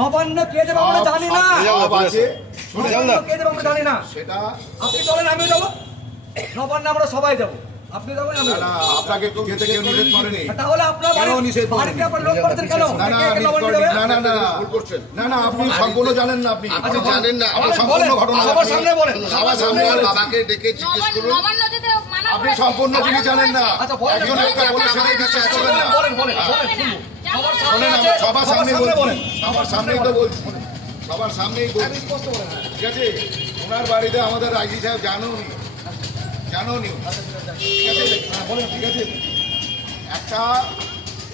নবান্ন কে যাবে আমরা জানি না, কে যাবে আমরা জানি না, সেটা আপনি চলেন আমিও যাবো, নবান্ন আমরা সবাই যাবো, আপনি যাবেন আমি আপনাকে যেতে কেউ নিষেধ করেনি, তাহলে আপনার বাড়িতে আপনার লোক করছেন কেন? না না না ভুল করছেন, না না আপনি সম্পূর্ণ জানেন না, আপনি জানেন না, আপনি সম্পূর্ণ ঘটনা সবার সামনে বলেন, সবার সামনে বাবাকে ডেকে জিজ্ঞেস করুন, আপনি সম্পূর্ণ জিনিস জানেন না, একজন একটা বলে সেটাই বিশ্বাস করবেন না, বলেন বলেন সবার সামনে বলেন, সবার সামনেই তো বলছি, সবার সামনেই বলছি, ঠিক আছে? ওনার বাড়িতে আমাদের আইজি সাহেব জানোনি, ঠিক আছে? একটা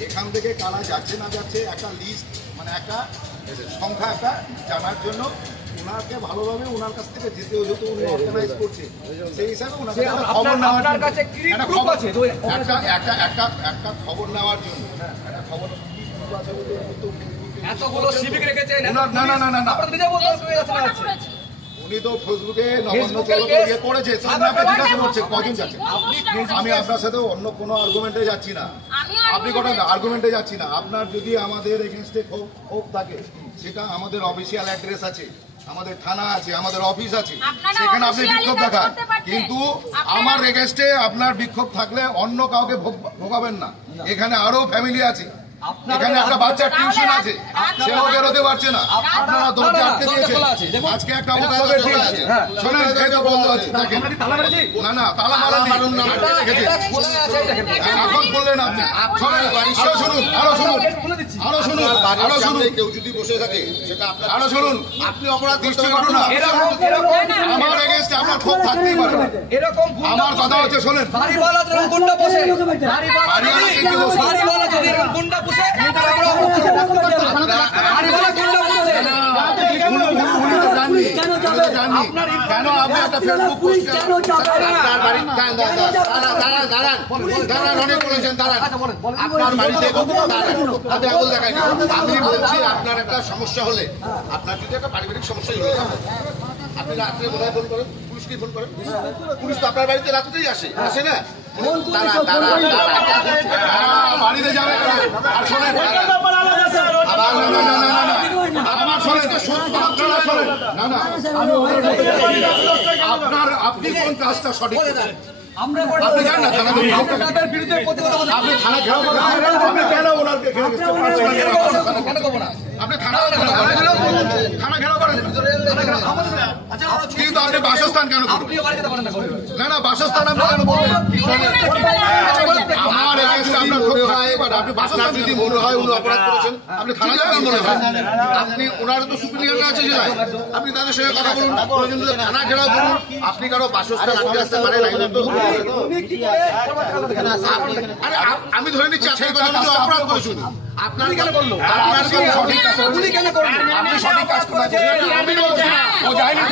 এখান থেকে কারা যাচ্ছে না যাচ্ছে একটা লিস্ট, মানে একটা সংখ্যা একটা জানার জন্য ওনাকে ভালোভাবে ওনার কাছ থেকে যেতে যেহেতু উনি অর্গানাইজ করছে, সেই হিসাবে ওনাকে খবর নেওয়ার কাছে একটা খবর নেওয়ার জন্য একটা খবর এতগুলো সিভিক রেখেছেন, না না না না না উনি তো ফেসবুকে নবান্ন চলকে করেছে, আপনাকে জিজ্ঞাসা করছে কজন যাচ্ছে, আমি আপনার সাথে অন্য কোনো আর্গুমেন্টে যাচ্ছি না, আপনি কোনো আর্গুমেন্টে যাচ্ছি না, আপনার যদি আমাদের এগেনস্টে ক্ষোভ থাকে সেটা আমাদের অফিসিয়াল অ্যাড্রেস আছে, আমাদের থানা আছে, আমাদের অফিস আছে, সেখানে আপনি বিক্ষোভ দেখান, কিন্তু আমার এগেনস্টে আপনার বিক্ষোভ থাকলে অন্য কাউকে ভোগাবেন না, এখানে আরো ফ্যামিলি আছে, এখানে একটা বাচ্চার টিউশন আছে, সেও বেরোতে পারছে না, আপনারা দরজা আটকে দিয়েছেন, আজকে একটা শোনেন বন্ধ আছে, না না তালা মারুন না, এখন বললেন আপনি, আরো শুনুন আরো শুনুন আরো শুনুন আরো শুনুন, কেউ যদি বসে থাকে সেটা আপনার, আরো শুনুন, আপনি অপরাধ দৃষ্টি করুন না, আমার এগেইনস্টে আপনার ক্ষোভ থাকতেই পারে, এরকম আমার কথা হচ্ছে শোনেন, বাড়িওয়ালা যদি গুন্ডা বসে, বাড়িওয়ালা যদি এরকম গুন্ডা বসে, কেন আপনি একটা ফেসবুক পোস্ট আপনার বাড়ি দাঁড়ান অনেক বলেছেন, দাঁড়ান আপনার বাড়িতে আঙুল দেখায় না, আমি বলছি আপনার একটা সমস্যা হলে, আপনার যদি একটা পারিবারিক সমস্যা হয়ে যায় আপনি রাত্রে বোধহয় ফোন করেন, পুলিশকে ফোন করেন, পুলিশ তো আপনার বাড়িতে রাত্রেই আসে না, বাড়িতে যাবে আর শোনেন আপনার আপনি কোন কাজটা সঠিক আপনি জানেন না, আপনি থানা ঘেরাও করেন, আপনি কেন ওনাকে আপনি থানা ঘেরাও করেন, কিন্তু আপনি বাসস্থান কেন না না বাসস্থান আপনি কেন বলবেন, আমার আপনার খুব হয়, আপনি বাসস্থান যদি মনে হয় উনি অপরাধ করেছেন, আপনি থানা কেন মনে হয়, আপনি ওনার তো সুপিরিয়র আছে জেলায়, আপনি তাদের সঙ্গে কথা বলুন, প্রয়োজন হলে থানা ঘেরাও করুন, আপনি কারো বাসস্থান আটকে আসতে পারেন, আমি ধরে নিচ্ছি আপনি অপরাধ করেছেন, আপনার কেন করলো, আপনার সঠিক কাজ উনি কেন করলেন, আপনি সঠিক কাজ করেছেন, আমি বলছি না ও যায়নি,